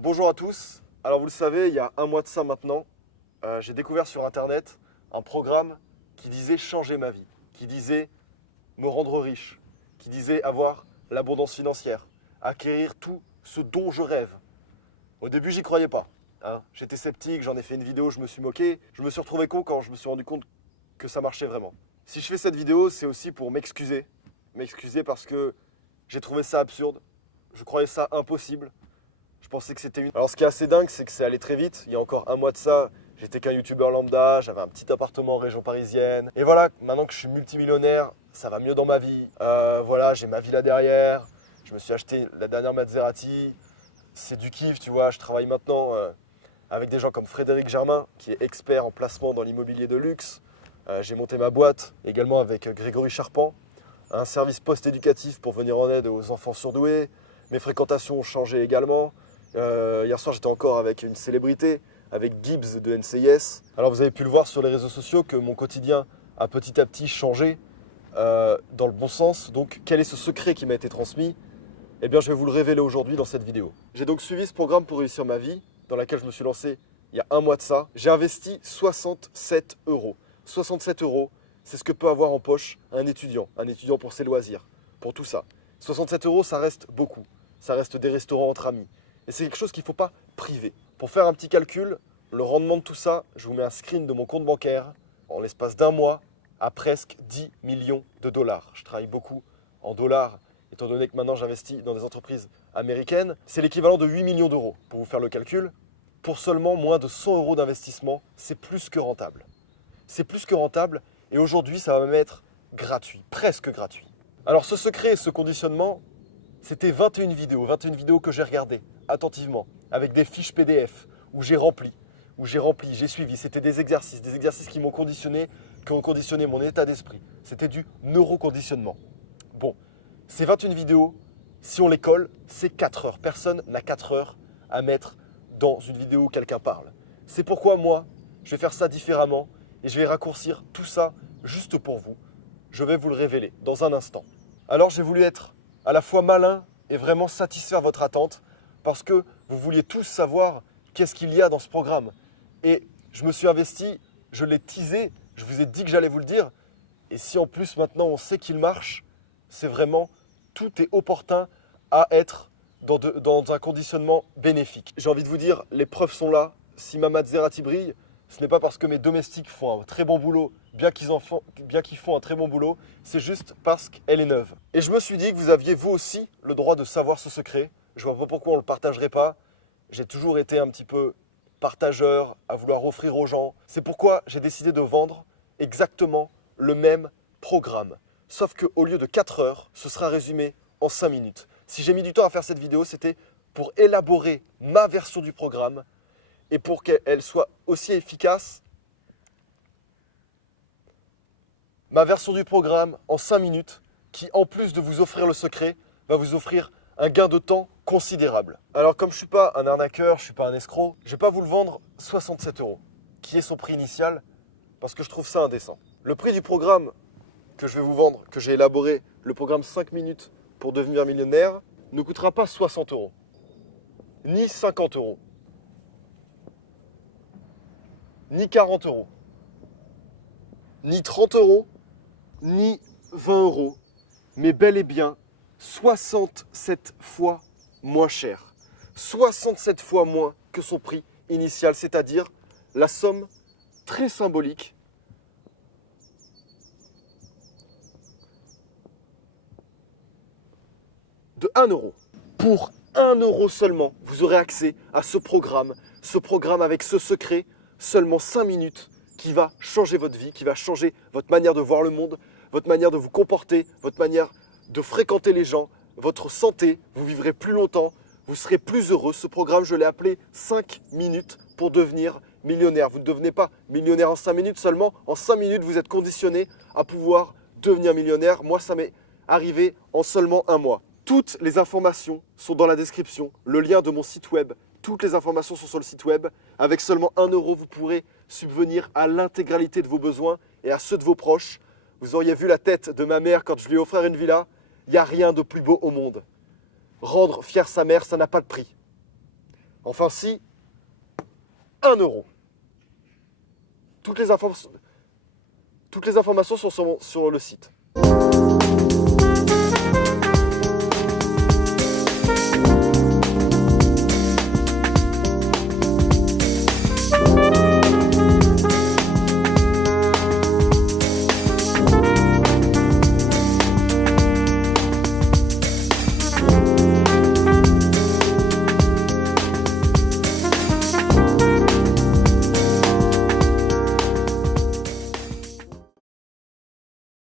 Bonjour à tous. Alors vous le savez, il y a un mois de ça maintenant, j'ai découvert sur Internet un programme qui disait changer ma vie, qui disait me rendre riche, qui disait avoir l'abondance financière, acquérir tout ce dont je rêve. Au début, j'y croyais pas, hein. J'étais sceptique, j'en ai fait une vidéo, je me suis moqué. Je me suis retrouvé con quand je me suis rendu compte que ça marchait vraiment. Si je fais cette vidéo, c'est aussi pour m'excuser. M'excuser parce que j'ai trouvé ça absurde, je croyais ça impossible. Je pensais que c'était une... Alors ce qui est assez dingue, c'est que c'est allé très vite. Il y a encore un mois de ça, j'étais qu'un youtubeur lambda, j'avais un petit appartement en région parisienne. Et voilà, maintenant que je suis multimillionnaire, ça va mieux dans ma vie. Voilà, j'ai ma villa derrière, je me suis acheté la dernière Maserati. C'est du kiff, tu vois. Je travaille maintenant avec des gens comme Frédéric Germain, qui est expert en placement dans l'immobilier de luxe. J'ai monté ma boîte également avec Grégory Charpent, un service post-éducatif pour venir en aide aux enfants surdoués. Mes fréquentations ont changé également. Hier soir, j'étais encore avec une célébrité, avec Gibbs de NCIS. Alors vous avez pu le voir sur les réseaux sociaux que mon quotidien a petit à petit changé dans le bon sens. Donc quel est ce secret qui m'a été transmis? Eh bien je vais vous le révéler aujourd'hui dans cette vidéo. J'ai donc suivi ce programme pour réussir ma vie, dans laquelle je me suis lancé il y a un mois de ça. J'ai investi 67 euros. 67 euros, c'est ce que peut avoir en poche un étudiant pour ses loisirs, pour tout ça. 67 euros, ça reste beaucoup. Ça reste des restaurants entre amis. Et c'est quelque chose qu'il ne faut pas priver. Pour faire un petit calcul, le rendement de tout ça, je vous mets un screen de mon compte bancaire en l'espace d'un mois à presque 10 millions de dollars. Je travaille beaucoup en dollars, étant donné que maintenant j'investis dans des entreprises américaines. C'est l'équivalent de 8 millions d'euros. Pour vous faire le calcul, pour seulement moins de 100 euros d'investissement, c'est plus que rentable. C'est plus que rentable et aujourd'hui, ça va même être gratuit, presque gratuit. Alors ce secret et ce conditionnement, c'était 21 vidéos que j'ai regardées attentivement, avec des fiches PDF où j'ai rempli, j'ai suivi. C'était des exercices qui m'ont conditionné, qui ont conditionné mon état d'esprit. C'était du neuroconditionnement. Bon, ces 21 vidéos, si on les colle, c'est 4 heures. Personne n'a 4 heures à mettre dans une vidéo où quelqu'un parle. C'est pourquoi moi, je vais faire ça différemment et je vais raccourcir tout ça juste pour vous. Je vais vous le révéler dans un instant. Alors j'ai voulu être à la fois malin et vraiment satisfaire votre attente parce que vous vouliez tous savoir qu'est-ce qu'il y a dans ce programme. Et je me suis investi, je l'ai teasé, je vous ai dit que j'allais vous le dire. Et si en plus maintenant on sait qu'il marche, c'est vraiment, tout est opportun à être dans un conditionnement bénéfique. J'ai envie de vous dire, les preuves sont là. Si ma Maserati brille, ce n'est pas parce que mes domestiques font un très bon boulot, bien qu'ils font un très bon boulot, c'est juste parce qu'elle est neuve. Et je me suis dit que vous aviez vous aussi le droit de savoir ce secret. Je vois pas pourquoi on ne le partagerait pas. J'ai toujours été un petit peu partageur, à vouloir offrir aux gens. C'est pourquoi j'ai décidé de vendre exactement le même programme. Sauf qu'au lieu de 4 heures, ce sera résumé en 5 minutes. Si j'ai mis du temps à faire cette vidéo, c'était pour élaborer ma version du programme et pour qu'elle soit aussi efficace. Ma version du programme en 5 minutes qui, en plus de vous offrir le secret, va vous offrir un gain de temps considérable. Alors comme je ne suis pas un arnaqueur, je ne suis pas un escroc, je ne vais pas vous le vendre 67 euros, qui est son prix initial, parce que je trouve ça indécent. Le prix du programme que je vais vous vendre, que j'ai élaboré, le programme 5 minutes pour devenir millionnaire, ne coûtera pas 60 euros, ni 50 euros, ni 40 euros, ni 30 euros, ni 20 euros, mais bel et bien 67 fois moins cher. 67 fois moins que son prix initial, c'est-à-dire la somme très symbolique de 1 euro. Pour 1 euro seulement, vous aurez accès à ce programme avec ce secret, seulement 5 minutes, qui va changer votre vie, qui va changer votre manière de voir le monde, votre manière de vous comporter, votre manière de fréquenter les gens, votre santé, vous vivrez plus longtemps, vous serez plus heureux. Ce programme, je l'ai appelé 5 minutes pour devenir millionnaire. Vous ne devenez pas millionnaire en 5 minutes seulement. En 5 minutes, vous êtes conditionné à pouvoir devenir millionnaire. Moi, ça m'est arrivé en seulement un mois. Toutes les informations sont dans la description. Le lien de mon site web, toutes les informations sont sur le site web. Avec seulement 1 euro, vous pourrez subvenir à l'intégralité de vos besoins et à ceux de vos proches. Vous auriez vu la tête de ma mère quand je lui ai offert une villa. Il n'y a rien de plus beau au monde. Rendre fier sa mère, ça n'a pas de prix. Enfin si, 1 €. Toutes les informations sont sur le site.